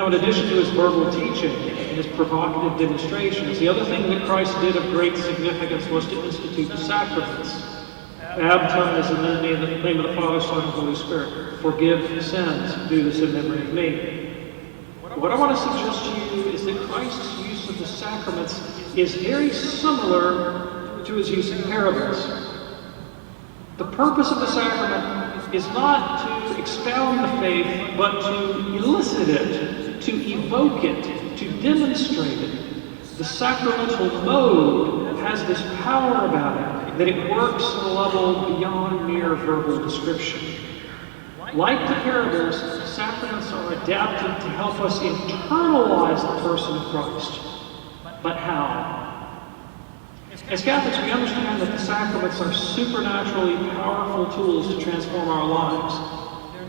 Now, in addition to his verbal teaching and his provocative demonstrations, the other thing that Christ did of great significance was to institute the sacraments. Baptize in the name of the Father, Son, and Holy Spirit. Forgive sins. Do this in memory of me. What I want to suggest to you is that Christ's use of the sacraments is very similar to his use of parables. The purpose of the sacrament is not to expound the faith, but to elicit it, to evoke it, to demonstrate it. The sacramental mode has this power about it, that it works at a level beyond mere verbal description. Like the parables, sacraments are adapted to help us internalize the person of Christ. But how? As Catholics, we understand that the sacraments are supernaturally powerful tools to transform our lives.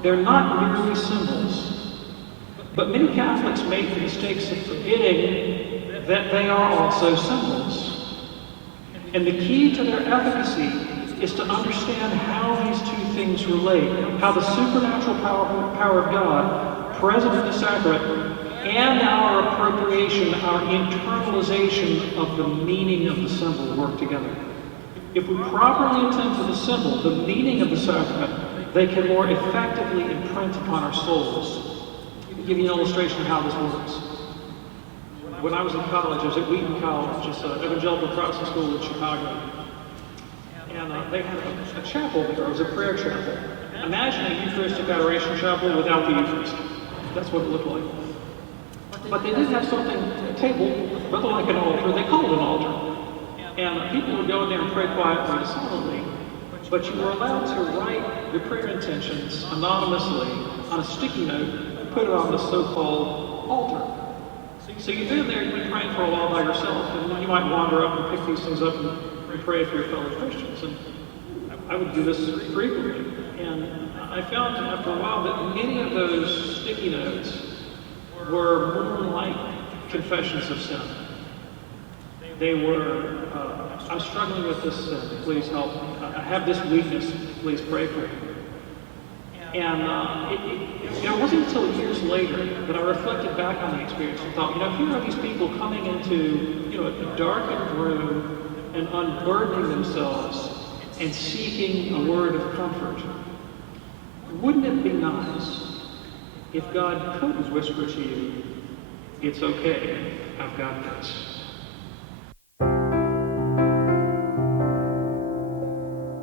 They're not merely symbols. But many Catholics make the mistakes of forgetting that they are also symbols. And the key to their efficacy is to understand how these two things relate, how the supernatural power of God, present in the sacrament, and our appropriation, our internalization of the meaning of the symbol work together. If we properly attend to the symbol, the meaning of the sacrament, they can more effectively imprint upon our souls. I'll give you an illustration of how this works. When I was in college, I was at Wheaton College, it's an evangelical Protestant school in Chicago. And they had a chapel there. It was a prayer chapel. Imagine a Eucharistic adoration chapel without the Eucharist. That's what it looked like. But they did have something, a table, rather like an altar. They called it an altar. And people would go in there and pray quietly and silently. But you were allowed to write your prayer intentions anonymously on a sticky note and put it on the so-called altar. So you'd be in there, you'd be praying for a while by yourself, and you might wander up and pick these things up and pray for your fellow Christians. And I would do this frequently. And I found after a while that many of those sticky notes were more like confessions of sin. They were, I'm struggling with this sin, please help me. I have this weakness, please pray for me. And it wasn't until years later that I reflected back on the experience and thought, here are these people coming into, a darkened room and unburdening themselves and seeking a word of comfort. Wouldn't it be nice if God could whisper to you, it's okay, I've got this.